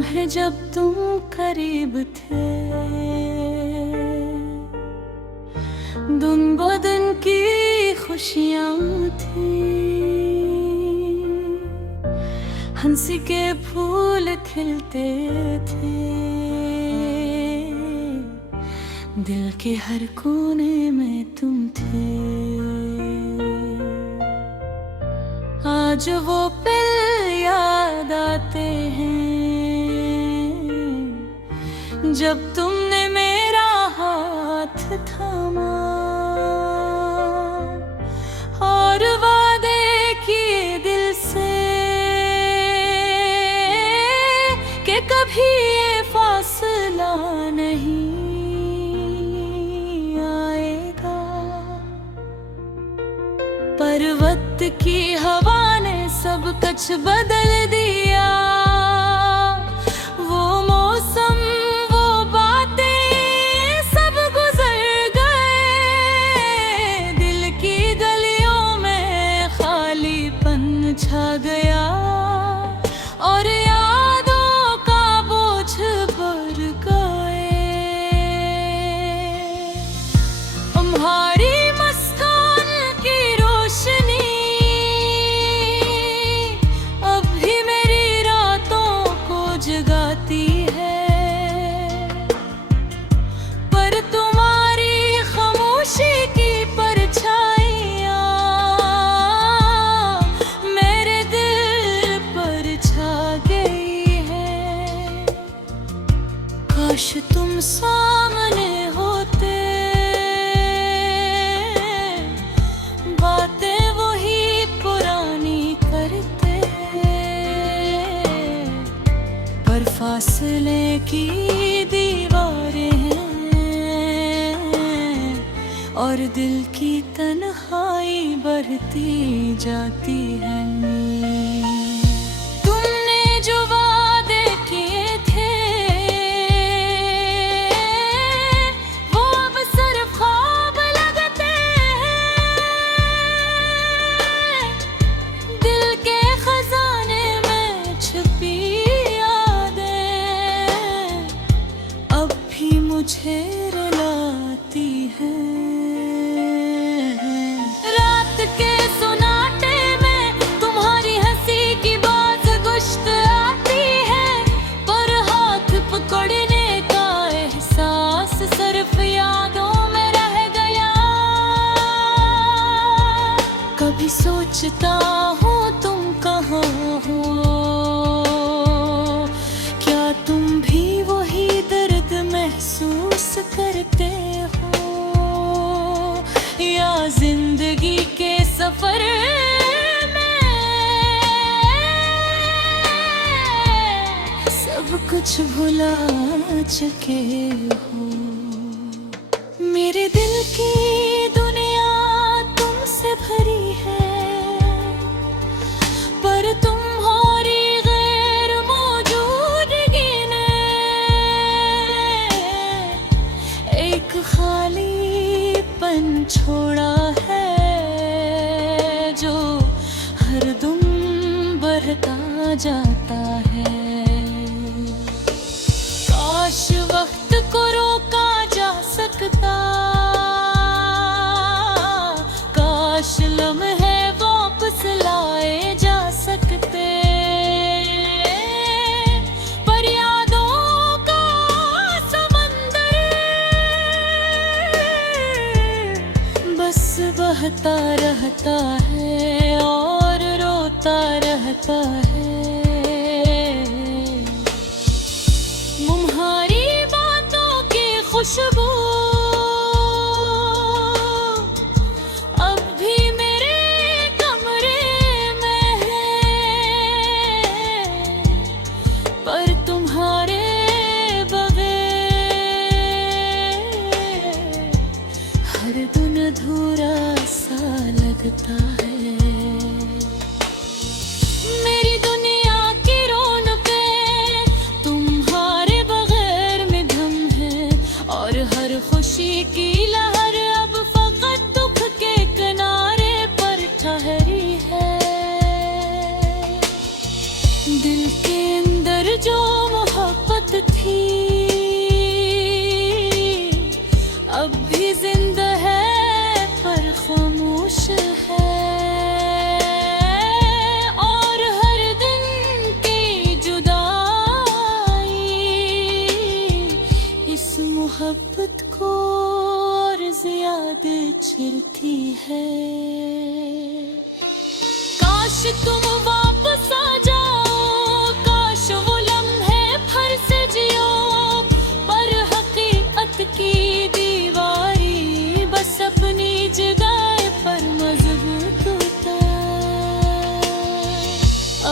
लम्हे जब तुम करीब थे, दिन ब दिन की खुशियाँ थी। हंसी के फूल खिलते थे, दिल के हर कोने में तुम थे। आज वो पल याद आते हैं जब तुमने मेरा हाथ थामा और वादे किए दिल से कि कभी ये फासला नहीं आएगा। पर वक्त की हवा ने सब कुछ बदल दिया। वो मौसम, वो बातें सब गुजर गए। दिल की गलियों में खालीपन छा गया और यादों का बोझ बढ़ गए। तुम्हारी मुस्कान की रोशनी जगाती है, पर तुम्हारी खामोशी की परछाइयाँ मेरे दिल पर छा गई है। काश तुम सामने होते, बातें वही पुरानी करते। पर फासले की दीवारें हैं और दिल की तन्हाई बढ़ती जाती है। तुमने जो वादे किए थे वो अब सिर्फ ख्वाब लगते हैं। दिल के खजाने में छुपी मुझे रुलाती है। रात के सुनाटे में तुम्हारी हंसी की बात गुश्त आती है, पर हाथ पकड़ने का एहसास सिर्फ यादों में रह गया। कभी सोचता हूँ तुम कहाँ हो, क्या तुम भी वही दर्द महसूस करते हो, या जिंदगी के सफर में सब कुछ भुला चुके हो। मेरे दिल की दुनिया तुमसे भरी है, पर तुम्हारी खालीपन छोड़ा है जो हरदम बढ़ता जाता है। काश वक्त को रोका जा सकता, काश लम्हे वापस लाए जा सकते। बहता रहता है और रोता रहता है। तुम्हारी बातों की खुशबू अब भी मेरे कमरे में है, पर तुम्हारे बगैर हर दिन अधूरा लगता है। मेरी दुनिया की रौनकें तुम्हारे बगैर में धम है, और हर खुशी की लहर अब फकत दुख के किनारे पर ठहरी है। दिल के अंदर जो मोहब्बत को और ज्यादा चिरती है। काश तुम वापस आ जाओ, काश वो लम्हे फिर से जियो, पर हकीकत की दीवारी बस अपनी जगह पर मजबूत होता।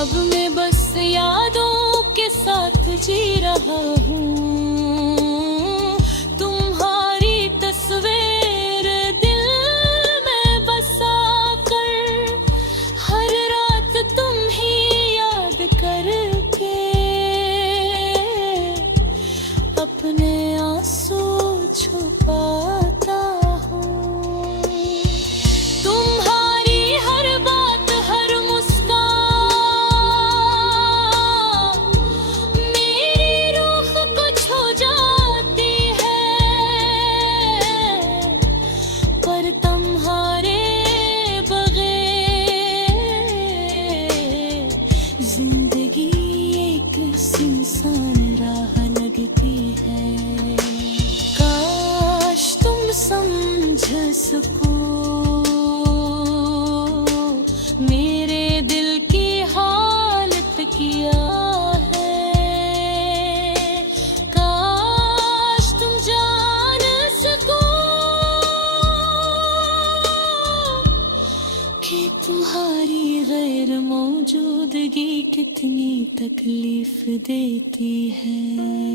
अब मैं बस यादों के साथ जी रहा हूँ, तुम्हारी तस्वीर दिल में बसा कर, हर रात तुम ही याद करके अपने आंसू छुपाता हूँ। तुम्हारी हर बात, हर मुस्कान मेरी रूह को छू जाती है, पर तुम्हारे बगैर जिंदगी एक सुनसान राह लगती है। काश तुम समझ सको मेरे दिल की हालत क्या है, काश तुम जान सको कि तुम्हारी गैर मौजूदगी कितनी तकलीफ देती है।